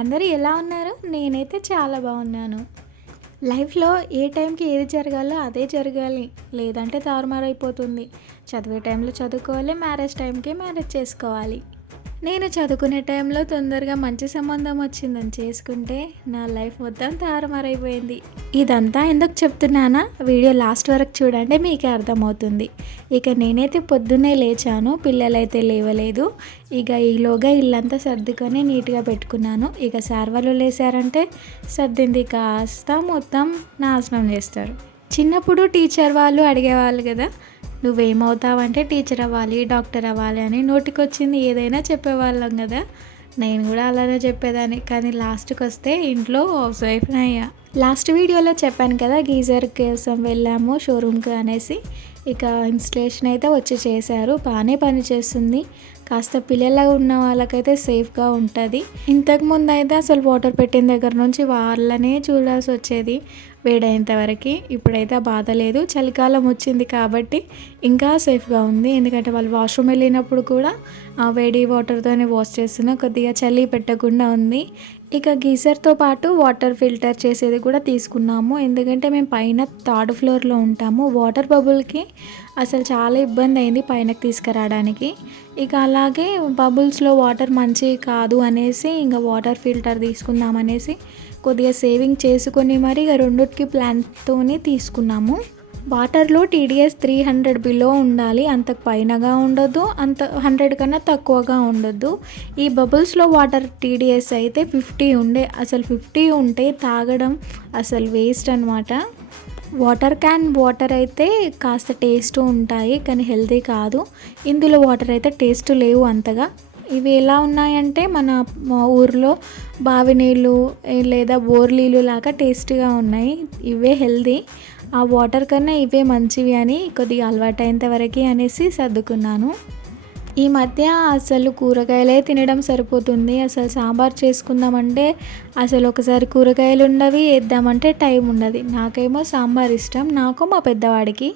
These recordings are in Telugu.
అందరూ ఎలా ఉన్నారు? నేనైతే చాలా బాగున్నాను. లైఫ్‌లో ఏ టైంకి ఏది జరగాలో అదే జరగాలి. లేదంటే తారుమారైపోతుంది. చదివే టైంలో చదువుకోవాలి. మ్యారేజ్ టైంకి మ్యారేజ్ చేసుకోవాలి. నేను చదువుకునే టైంలో తొందరగా మంచి సంబంధం వచ్చిందని చేసుకుంటే నా లైఫ్ మొత్తం తారుమారైపోయింది. ఇదంతా ఎందుకు చెప్తున్నానా? వీడియో లాస్ట్ వరకు చూడండి, మీకే అర్థమవుతుంది. ఇక నేనైతే పొద్దున్నే లేచాను, పిల్లలైతే లేవలేదు. ఇక ఈలోగా ఇల్లంతా సర్దుకొని నీట్గా పెట్టుకున్నాను. ఇక సార్ వాళ్ళు లేసారంటే సర్దింది కాస్త మొత్తం నాశనం చేస్తారు. చిన్నప్పుడు టీచర్ వాళ్ళు అడిగేవాళ్ళు కదా, నువ్వేమవుతావంటే టీచర్ అవ్వాలి, డాక్టర్ అవ్వాలి అని నోటికొచ్చింది ఏదైనా చెప్పేవాళ్ళం కదా. నేను కూడా అలానే చెప్పేదాన్ని. కానీ లాస్ట్కి వస్తే ఇంట్లో హౌస్ వైఫ్ని అయ్యా. లాస్ట్ వీడియోలో చెప్పాను కదా, గీజర్ కోసం వెళ్ళాము షోరూమ్కి అనేసి. ఇక ఇన్స్టలేషన్ అయితే వచ్చి చేశారు, బాగానే పని చేస్తుంది. కాస్త పిల్లలు ఉన్న వాళ్ళకైతే సేఫ్గా ఉంటుంది. ఇంతకుముందు అయితే అసలు వాటర్ పెట్టిన దగ్గర నుంచి వాళ్ళనే చూడాల్సి వచ్చేది వేడైనంత వరకు. ఇప్పుడైతే ఆ బాధ లేదు. చలికాలం వచ్చింది కాబట్టి ఇంకా సేఫ్గా ఉంది. ఎందుకంటే వాళ్ళు వాష్రూమ్ వెళ్ళినప్పుడు కూడా వేడి వాటర్తోనే వాష్ చేస్తున్నా, కొద్దిగా చలి పెట్టకుండా ఉంది. ఇక గీజర్తో పాటు వాటర్ ఫిల్టర్ చేసేది కూడా తీసుకున్నాము. ఎందుకంటే మేము పైన థర్డ్ ఫ్లోర్లో ఉంటాము. వాటర్ బబుల్కి అసలు చాలా ఇబ్బంది అయింది పైనకి తీసుకురావడానికి. ఇక అలాగే బబుల్స్లో వాటర్ మంచివి కాదు అనేసి ఇంకా వాటర్ ఫిల్టర్ తీసుకుందామనేసి కొద్దిగా సేవింగ్ చేసుకొని మరి ఇక రెండుకి ప్లాన్తోనే తీసుకున్నాము. వాటర్లో టీడీఎస్ 300 బిలో ఉండాలి, అంతకు పైనగా ఉండొద్దు, అంత 100 కన్నా తక్కువగా ఉండొద్దు. ఈ బబుల్స్లో వాటర్ టీడీఎస్ అయితే 50 ఉండే. అసలు 50 ఉంటే తాగడం అసలు వేస్ట్ అనమాట. వాటర్ క్యాన్ వాటర్ అయితే కాస్త టేస్ట్ ఉంటాయి కానీ హెల్తీ కాదు. ఇందులో వాటర్ అయితే టేస్ట్ లేవు అంతగా. ఇవి ఎలా ఉన్నాయంటే మన ఊర్లో బావి నీళ్ళు లేదా బోర్ నీళ్ళు లాగా టేస్ట్గా ఉన్నాయి. ఇవే హెల్తీ. ఆ వాటర్ కన్నా ఇవే మంచివి అని కొద్దిగా అలవాటైనంత వరకు అనేసి సర్దుకున్నాను. ఈ మధ్య అసలు కూరగాయలే తినడం సరిపోతుంది. అసలు సాంబార్ చేసుకుందామంటే అసలు ఒకసారి కూరగాయలు ఉండవి, వేద్దామంటే టైం ఉండదు. నాకేమో సాంబార్ ఇష్టం, నాకు మా పెద్దవాడికి.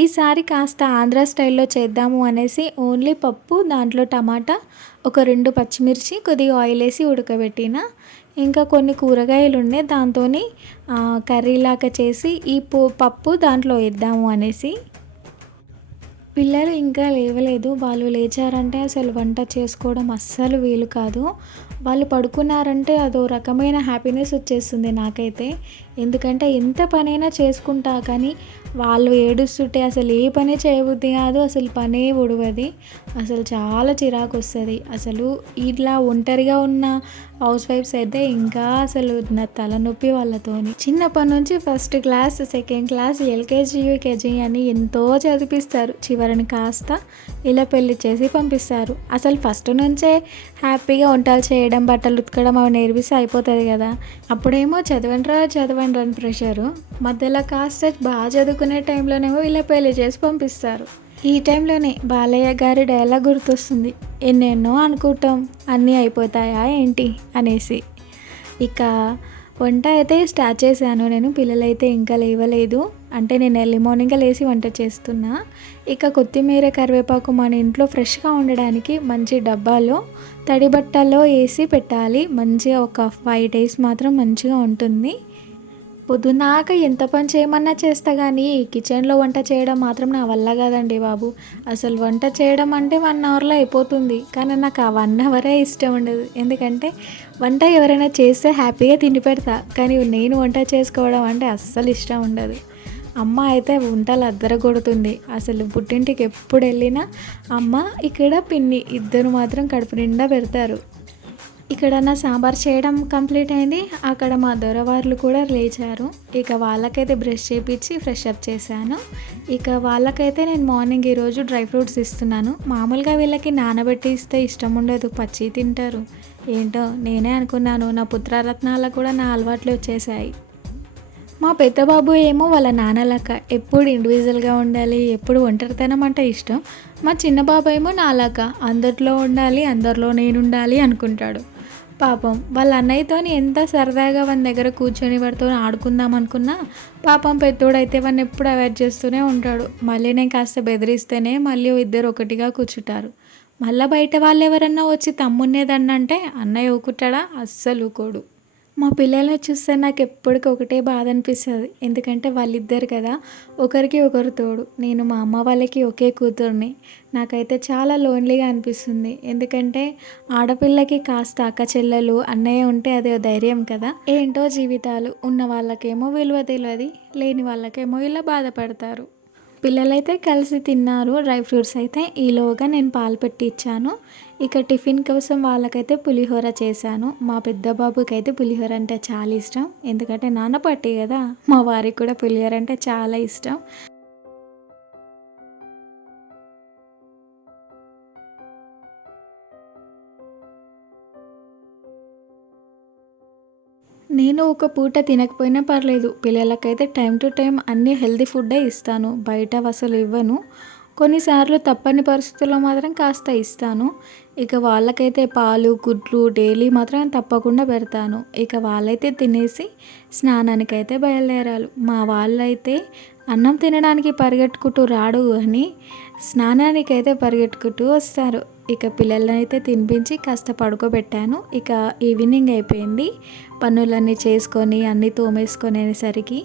ఈసారి కాస్త ఆంధ్ర స్టైల్లో చేద్దాము అనేసి ఓన్లీ పప్పు, దాంట్లో టమాటా, ఒక 2 పచ్చిమిర్చి, కొద్దిగా ఆయిల్ వేసి ఉడకబెట్టిన. ఇంకా కొన్ని కూరగాయలు ఉండే, దాంతో కర్రీలాగా చేసి ఈ పప్పు దాంట్లో వేద్దాము అనేసి. పిల్లలు ఇంకా లేవలేదు. వాళ్ళు లేచారంటే అసలు వంట చేసుకోవడం అస్సలు వీలు కాదు. వాళ్ళు పడుకున్నారంటే అదో రకమైన హ్యాపీనెస్ వచ్చేస్తుంది నాకైతే. ఎందుకంటే ఎంత పనైనా చేసుకుంటా కానీ వాళ్ళు ఏడుస్తుంటే అసలు ఏ పని చేయబుద్ధి కాదు, అసలు పనే ఒడవది. అసలు చాలా చిరాకు వస్తుంది. అసలు ఇట్లా ఒంటరిగా ఉన్న హౌస్ వైఫ్స్ అయితే ఇంకా అసలు నా తలనొప్పి వాళ్ళతోని. చిన్నప్పటి నుంచి first class, second class, LKG, UKG అని ఎంతో చదివిస్తారు. చివరిని కాస్త ఇలా పెళ్లి చేసి పంపిస్తారు. అసలు ఫస్ట్ నుంచే హ్యాపీగా వంటలు చేయడం, బట్టలు ఉతకడం అవి నేర్పిస్తే అయిపోతుంది కదా. అప్పుడేమో చదవండి అని ప్రెషరు. మధ్యలో కాస్త బాగా చదువుకునే టైంలోనేమో ఇలా పెళ్లి చేసి పంపిస్తారు. ఈ టైంలోనే బాలయ్య గారి డైలాగ్ గుర్తొస్తుంది, ఎన్నెన్నో అనుకుంటాం అన్నీ అయిపోతాయా ఏంటి అనేసి. ఇక వంట అయితే స్టార్ట్ చేశాను నేను. పిల్లలైతే ఇంకా లేవలేదు. అంటే నేను ఎర్లీ మార్నింగ్ లేచి వంట చేస్తున్నా. ఇక కొత్తిమీర, కరివేపాకు మన ఇంట్లో ఫ్రెష్గా ఉండడానికి మంచి డబ్బాలో తడి బట్టల్లో వేసి పెట్టాలి. మంచిగా ఒక 5 days మాత్రం మంచిగా ఉంటుంది. పొద్దున్నాక ఎంత పని చేయమన్నా చేస్తా కానీ కిచెన్లో వంట చేయడం మాత్రం నా వల్ల కాదండి బాబు. అసలు వంట చేయడం అంటే 1 అవర్లో అయిపోతుంది. కానీ నాకు ఆ 1 అవరే ఇష్టం ఉండదు. ఎందుకంటే వంట ఎవరైనా చేస్తే హ్యాపీగా తిండి పెడతా, కానీ నేను వంట చేసుకోవడం అంటే అస్సలు ఇష్టం ఉండదు. అమ్మ అయితే వంటలు అద్దరగొడుతుంది. అసలు పుట్టింటికి ఎప్పుడు వెళ్ళినా అమ్మ, ఇక్కడ పిన్ని, ఇద్దరు మాత్రం కడుపు నిండా పెడతారు. ఇక్కడ నా సాంబార్ చేయడం కంప్లీట్ అయింది. అక్కడ మా దొరవార్లు కూడా లేచారు. ఇక వాళ్ళకైతే బ్రష్ చేయించి ఫ్రెష్ అప్ చేశాను. ఇక వాళ్ళకైతే నేను మార్నింగ్ ఈరోజు డ్రై ఫ్రూట్స్ ఇస్తున్నాను. మామూలుగా వీళ్ళకి నానబెట్టి ఇస్తే ఇష్టం ఉండదు, పచ్చి తింటారు. ఏంటో నేనే అనుకున్నాను, నా పుత్రరత్నాలకు కూడా నా అలవాట్లు వచ్చేసాయి. మా పెద్ద బాబు ఏమో వాళ్ళ నాన్నలక ఎప్పుడు ఇండివిజువల్గా ఉండాలి, ఎప్పుడు ఒంటరితనం అంటే ఇష్టం. మా చిన్న బాబు ఏమో నాలాగా అందరిలో ఉండాలి, అందరిలో నేను ఉండాలి అనుకుంటాడు. పాపం వాళ్ళ అన్నయ్యతో ఎంత సరదాగా వాని దగ్గర కూర్చొని వాడితో ఆడుకుందాం అనుకున్నా, పాపం పెద్దోడైతే వాడిని ఎప్పుడు అవాయిడ్ చేస్తూనే ఉంటాడు. మళ్ళీ నేను కాస్త బెదిరిస్తేనే మళ్ళీ ఇద్దరు ఒకటిగా కూర్చుంటారు. మళ్ళా బయట వాళ్ళెవరన్నా వచ్చి తమ్ముడినేదన్నా అంటే అన్నయ్య ఊరుకుంటాడా? అస్సలు ఊకోడు. మా పిల్లల్ని చూస్తే నాకెప్పటికి ఒకటే బాధ అనిపిస్తది. ఎందుకంటే వాళ్ళిద్దరు కదా! ఒకరికి ఒకరు తోడు. నేను మా అమ్మ వాళ్ళకి ఒకే కూతురిని. నాకైతే చాలా లోన్లీగా అనిపిస్తుంది. ఎందుకంటే ఆడపిల్లకి కాస్త అక్క చెల్లెలు, అన్నయ్య ఉంటే అదో ధైర్యం కదా! ఏంటో జీవితాలు. ఉన్న వాళ్ళకేమో విలువ తెలవది. లేని వాళ్ళకేమో ఇలా బాధపడతారు. పిల్లలైతే కలిసి తిన్నారు. డ్రై ఫ్రూట్స్ అయితే ఈలోగా నేను పాలు పెట్టి ఇచ్చాను. ఇక టిఫిన్ కోసం వాళ్ళకైతే పులిహోర చేశాను. మా పెద్ద బాబుకైతే పులిహోర అంటే చాలా ఇష్టం. ఎందుకంటే నాన్న పట్టి కదా! మా వారికి కూడా పులిహోర అంటే చాలా ఇష్టం. నేను ఒక పూట తినకపోయినా పర్లేదు. పిల్లలకైతే టైమ్ టు టైమ్ అన్నీ హెల్తీ ఫుడ్డే ఇస్తాను. బయటవసలు ఇవ్వను. కొన్నిసార్లు తప్పని పరిస్థితుల్లో మాత్రం కాస్త ఇస్తాను. ఇక వాళ్ళకైతే పాలు, గుడ్లు డైలీ మాత్రం తప్పకుండా పెడతాను. ఇక వాళ్ళైతే తినేసి స్నానానికైతే బయలుదేరారు. మా వాళ్ళైతే అన్నం తినడానికి పరిగెట్టుకుంటూ రాడు గానీ, స్నానానికైతే పరిగెట్టుకుంటూ వస్తారు. ఇక పిల్లలనైతే తినిపించి కాస్త పడుకోబెట్టాను. ఇక ఈవినింగ్ అయిపోయింది. పనులన్నీ చేసుకొని అన్నీ తోమేసుకొనేసరికి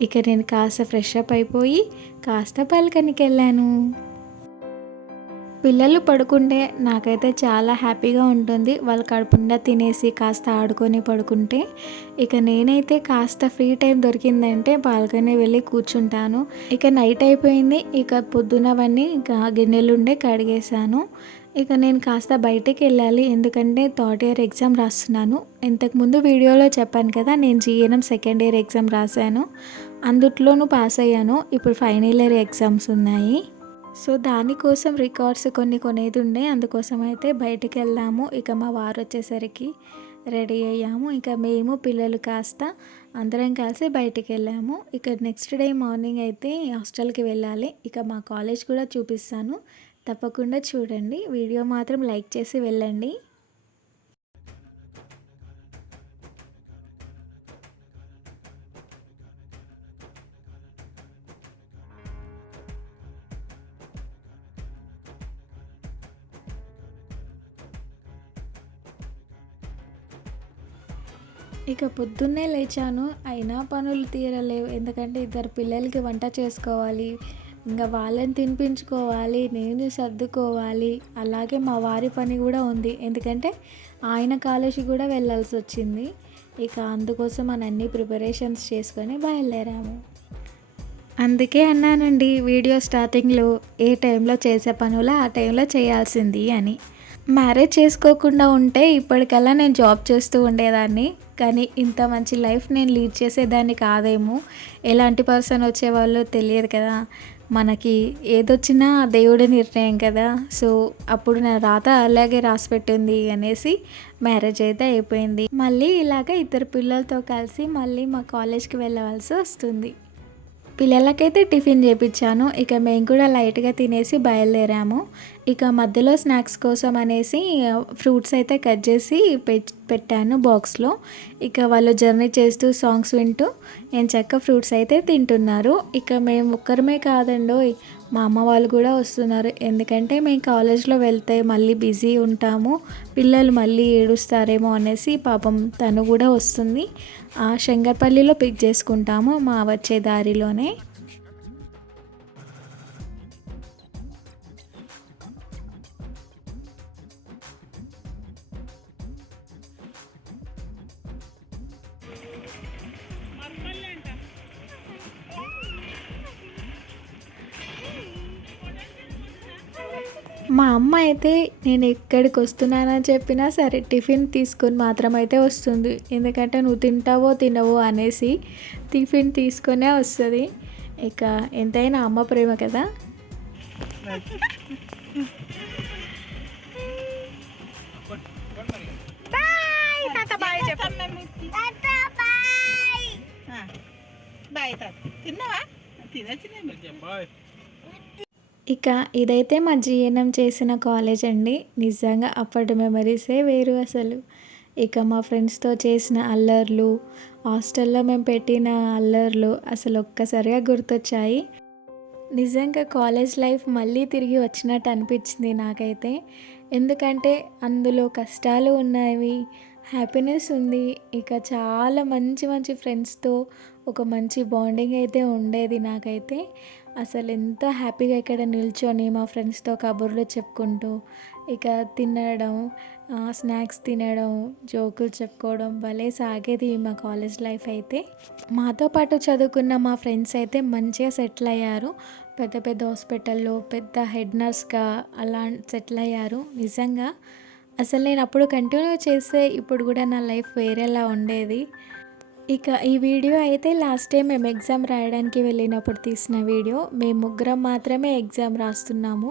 ఇక నేను కాస్త ఫ్రెష్ అప్ అయిపోయి కాస్త బాల్కనీకెళ్ళాను. పిల్లలు పడుకుంటే నాకైతే చాలా హ్యాపీగా ఉంటుంది. వాళ్ళు కడుపు నిండా తినేసి కాస్త ఆడుకొని పడుకుంటే, ఇక నేనైతే కాస్త ఫ్రీ టైం దొరికిందంటే బాల్కనీ వెళ్ళి కూర్చుంటాను. ఇక నైట్ అయిపోయింది. ఇక పొద్దునవన్నీ ఇంకా గిన్నెలుండే కడిగేశాను. ఇక నేను కాస్త బయటికెళ్ళాలి. ఎందుకంటే థర్డ్ ఇయర్ ఎగ్జామ్ రాస్తున్నాను. ఇంతకుముందు వీడియోలో చెప్పాను కదా! నేను జీఎన్ఎం సెకండ్ ఇయర్ ఎగ్జామ్ రాశాను. అందుట్లోనూ పాస్ అయ్యాను. ఇప్పుడు ఫైనల్ ఇయర్ ఎగ్జామ్స్ ఉన్నాయి. సో, దానికోసం రికార్డ్స్ కొన్ని కొనేది ఉండే. అందుకోసం అయితే బయటికెళ్ళాము. ఇక మా వారొచ్చేసరికి రెడీ అయ్యాము. ఇక మేము పిల్లలు కాస్త అందరం కలిసి బయటికెళ్ళాము. ఇక నెక్స్ట్ డే మార్నింగ్ అయితే హాస్టల్‌కి వెళ్ళాలి. ఇక మా కాలేజ్ కూడా చూపిస్తాను. తప్పకుండా చూడండి. వీడియో మాత్రం లైక్ చేసి వెళ్ళండి. ఇక పొద్దున్నే లేచాను. అయినా పనులు తీరలేవు. ఎందుకంటే ఇద్దరు పిల్లలకి వంట చేసుకోవాలి. ఇంక వాళ్ళని తినిపించుకోవాలి. నేను సర్దుకోవాలి. అలాగే మా వారి పని కూడా ఉంది. ఎందుకంటే ఆయన కాలేజీకి కూడా వెళ్ళాల్సొచ్చింది. ఇక అందుకోసం అన్నీ ప్రిపరేషన్స్ చేసుకొని బయలుదేరాము. అందుకే అన్నానండి వీడియో స్టార్టింగ్‌లో ఏ టైంలో చేసే పనులు ఆ టైంలో చేయాల్సింది అని. మ్యారేజ్ చేసుకోకుండా ఉంటే ఇప్పటికల్లా నేను జాబ్ చేస్తూ ఉండేదాన్ని. కానీ ఇంత మంచి లైఫ్ నేను లీడ్ చేసేదాన్ని కాదేమో! ఎలాంటి పర్సన్ వచ్చేవాళ్ళో తెలియదు కదా! మనకి ఏదొచ్చినా దేవుడి నిర్ణయం కదా! సో, అప్పుడు నా రాత అలాగే రాసిపెట్టింది అనేసి మ్యారేజ్ అయితే అయిపోయింది. మళ్ళీ ఇలాగ ఇద్దరు పిల్లలతో కలిసి మళ్ళీ మా కాలేజ్‌కి వెళ్ళవలసి వస్తుంది. పిల్లలకైతే టిఫిన్ చేపిచ్చాను. ఇక మేము కూడా లైట్‌గా తినేసి బయలుదేరాము. ఇక మధ్యలో స్నాక్స్ కోసం అనేసి ఫ్రూట్స్ అయితే కట్ చేసి పెట్టాను బాక్స్‌లో. ఇక వాళ్ళు జర్నీ చేస్తూ సాంగ్స్ వింటూ ఎంచక్కా ఫ్రూట్స్ అయితే తింటున్నారు. ఇక మేము ఒక్కరమే కాదండోయ్! మా అమ్మ వాళ్ళు కూడా వస్తున్నారు. ఎందుకంటే మేము కాలేజ్‌లో వెళ్తే మళ్ళీ బిజీ ఉంటాము. పిల్లలు మళ్ళీ ఏడుస్తారేమో అనేసి పాపం తను కూడా వస్తుంది. శంగర్పల్లిలో పిక్ చేసుకుంటాము మా వచ్చే దారిలోనే. మా అమ్మ అయితే నేను ఎక్కడికి వస్తున్నానని చెప్పినా సరే టిఫిన్ తీసుకొని మాత్రమైతే వస్తుంది. ఎందుకంటే నువ్వు తింటావో తినవో అనేసి టిఫిన్ తీసుకొనే వస్తుంది. ఇక ఎంతైనా అమ్మ ప్రేమ కదా! బాయ్ తాత బాయ్ చెప్పు తాత బాయ్ బాయ్ తాత తిన్నావా తినొచ్చింది బాయ్. ఇక ఇదైతే మా జీఎన్ఎం చేసిన కాలేజ్ అండి. నిజంగా అప్పటి మెమరీసే వేరు అసలు. ఇక మా ఫ్రెండ్స్‌తో చేసిన అల్లర్లు, హాస్టల్‌లో మేము పెట్టిన అల్లర్లు అసలు ఒక్కసారిగా గుర్తొచ్చాయి. నిజంగా కాలేజ్ లైఫ్ మళ్ళీ తిరిగి వచ్చినట్టు అనిపించింది నాకైతే. ఎందుకంటే అందులో కష్టాలు ఉన్నవి, హ్యాపీనెస్ ఉంది. ఇక చాలా మంచి మంచి ఫ్రెండ్స్‌తో ఒక మంచి బాండింగ్ అయితే ఉండేది నాకైతే. అసలు ఎంతో హ్యాపీగా ఇక్కడ నిల్చొని మా ఫ్రెండ్స్‌తో కబుర్లు చెప్పుకుంటూ, ఇక తినడం, స్నాక్స్ తినడం, జోకులు చెప్పుకోవడం భలే సాగేది మా కాలేజ్ లైఫ్ అయితే. మాతో పాటు చదువుకున్న మా ఫ్రెండ్స్ అయితే మంచిగా సెటిల్ అయ్యారు. పెద్ద పెద్ద హాస్పిటల్‌లో పెద్ద హెడ్ నర్స్‌గా అలా సెటిల్ అయ్యారు. నిజంగా అసలు నేను అప్పుడు కంటిన్యూ చేస్తే ఇప్పుడు కూడా నా లైఫ్ వేరేలా ఉండేది. ఇక ఈ వీడియో అయితే లాస్ట్ టైం మేము ఎగ్జామ్ రాయడానికి వెళ్ళినప్పుడు తీసిన వీడియో. మేము ముగ్గురం మాత్రమే ఎగ్జామ్ రాస్తున్నాము.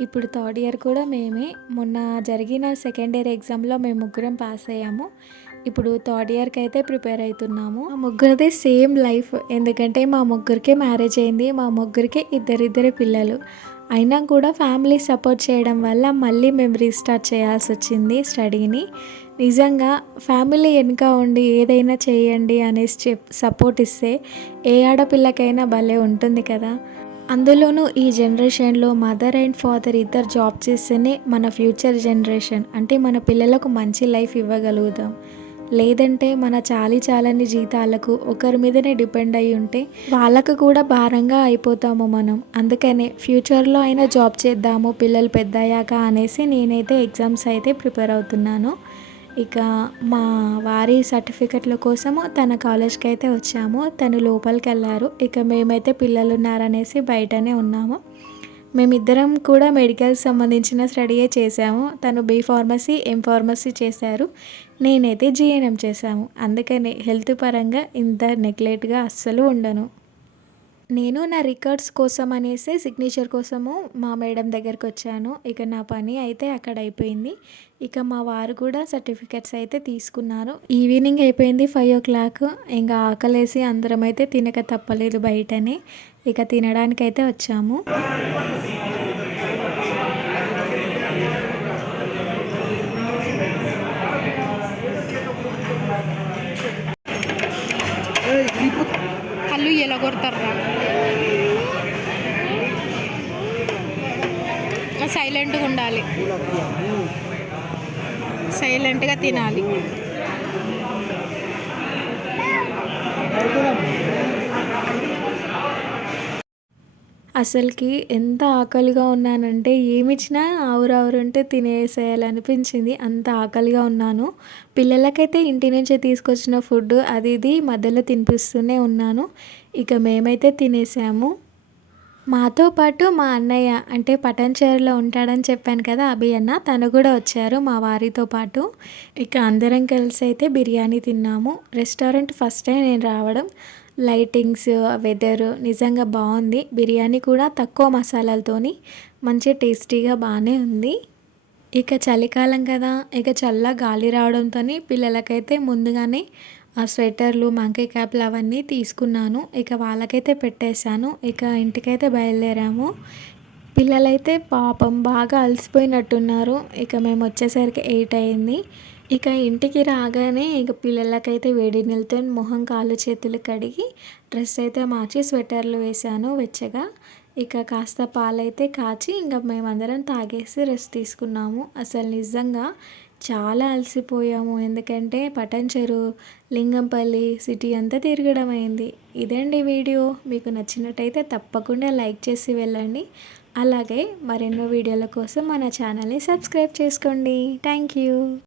ఇప్పుడు థర్డ్ ఇయర్ కూడా మేమే. మొన్న జరిగిన సెకండ్ ఇయర్ ఎగ్జామ్‌లో మేము ముగ్గురం పాస్ అయ్యాము. ఇప్పుడు థర్డ్ ఇయర్‌కి అయితే ప్రిపేర్ అవుతున్నాము. మా ముగ్గురిది సేమ్ లైఫ్. ఎందుకంటే మా ముగ్గురికి మ్యారేజ్ అయింది. మా ముగ్గురికి ఇద్దరిద్దరు పిల్లలు. అయినా కూడా ఫ్యామిలీ సపోర్ట్ చేయడం వల్ల మళ్ళీ మేము రీస్టార్ట్ చేయాల్సి వచ్చింది స్టడీని. నిజంగా ఫ్యామిలీ వెనుక ఉండి ఏదైనా చేయండి అనేసి సపోర్ట్ ఇస్తే ఏ ఆడపిల్లకైనా భలే ఉంటుంది కదా. అందులోనూ ఈ జనరేషన్లో మదర్ అండ్ ఫాదర్ ఇద్దరు జాబ్ చేస్తేనే మన ఫ్యూచర్ జనరేషన్ అంటే మన పిల్లలకు మంచి లైఫ్ ఇవ్వగలుగుతాం. లేదంటే మన చాలని జీతాలకు ఒకరి మీదనే డిపెండ్ అయి ఉంటే వాళ్ళకు కూడా భారంగా అయిపోతాము మనం. అందుకనే ఫ్యూచర్లో అయినా జాబ్ చేద్దాము పిల్లలు పెద్దయ్యాక అనేసి నేనైతే ఎగ్జామ్స్ అయితే ప్రిపేర్ అవుతున్నాను. ఇక మా వారి సర్టిఫికెట్ల కోసము తన కాలేజ్కి అయితే వచ్చాము. తను లోపలికి వెళ్ళారు. ఇక మేమైతే పిల్లలు ఉన్నారనేసి బయటనే ఉన్నాము. మేమిద్దరం కూడా మెడికల్ సంబంధించిన స్టడీయే చేసాము. తను బీ ఫార్మసీ, ఎం ఫార్మసీ చేశారు. నేనైతే జీఎన్ఎం చేశాము. అందుకని హెల్త్ పరంగా ఇంత నెగ్లెక్ట్గా అస్సలు ఉండను. నేను నా రికార్డ్స్ కోసం అనేసి సిగ్నేచర్ కోసము మా మేడం దగ్గరికి వచ్చాను. ఇక నా పని అయితే అక్కడ అయిపోయింది. ఇక మా వారు కూడా సర్టిఫికెట్స్ అయితే తీసుకున్నారు. ఈవినింగ్ అయిపోయింది 5:00. ఇంకా ఆకలేసి అందరం అయితే తినక తప్పలేదు బయటనే. ఇక తినడానికైతే వచ్చాము. కళ్ళు ఎలా కొడతారా? సైలెంట్గా ఉండాలి, సైలెంట్గా తినాలి. అసలుకి ఎంత ఆకలిగా ఉన్నానంటే ఏమిచ్చినా ఆవురావురంటే తినేసేయాలనిపించింది. అంత ఆకలిగా ఉన్నాను. పిల్లలకైతే ఇంటి నుంచి తీసుకొచ్చిన ఫుడ్ అది ఇది మధ్యలో తినిపిస్తూనే ఉన్నాను. ఇక మేమైతే తినేసాము. మాతో పాటు మా అన్నయ్య అంటే పటాన్‌చెరులో ఉంటాడని చెప్పాను కదా అభి అన్న, తను కూడా వచ్చారు మా వారితో పాటు. ఇక అందరం కలిసి అయితే బిర్యానీ తిన్నాము. రెస్టారెంట్ ఫస్ట్ టైం నేను రావడం. లైటింగ్స్, వెదర్ నిజంగా బాగుంది. బిర్యానీ కూడా తక్కువ మసాలాలతోని మంచి టేస్టీగా బాగానే ఉంది. ఇక చలికాలం కదా, ఇక చల్ల గాలి రావడంతోని పిల్లలకైతే ముందుగానే ఆ స్వెటర్లు, మంకీ క్యాప్లు అవన్నీ తీసుకున్నాను. ఇక వాళ్ళకైతే పెట్టేశాను. ఇక ఇంటికైతే బయలుదేరాము. పిల్లలైతే పాపం బాగా అలసిపోయినట్టున్నారు. ఇక మేము వచ్చేసరికి 8 అయింది. ఇక ఇంటికి రాగానే ఇక పిల్లలకైతే వేడి నీళ్ళతో మొహం, కాళ్ళు, చేతులు కడిగి డ్రెస్ అయితే మార్చి స్వెటర్లు వేశాను వెచ్చగా. ఇక కాస్త పాలైతే కాచి ఇంకా మేమందరం తాగేసి రెస్ట్ తీసుకున్నాము. అసలు నిజంగా చాలా అలసిపోయాము. ఎందుకంటే పటాన్‌చెరు, లింగంపల్లి సిటీ అంతా తిరగడం అయింది. ఇదండి వీడియో. మీకు నచ్చినట్టయితే తప్పకుండా లైక్ చేసి వెళ్ళండి. అలాగే మరెన్నో వీడియోల కోసం మన ఛానల్ని సబ్స్క్రైబ్ చేసుకోండి. Thank you.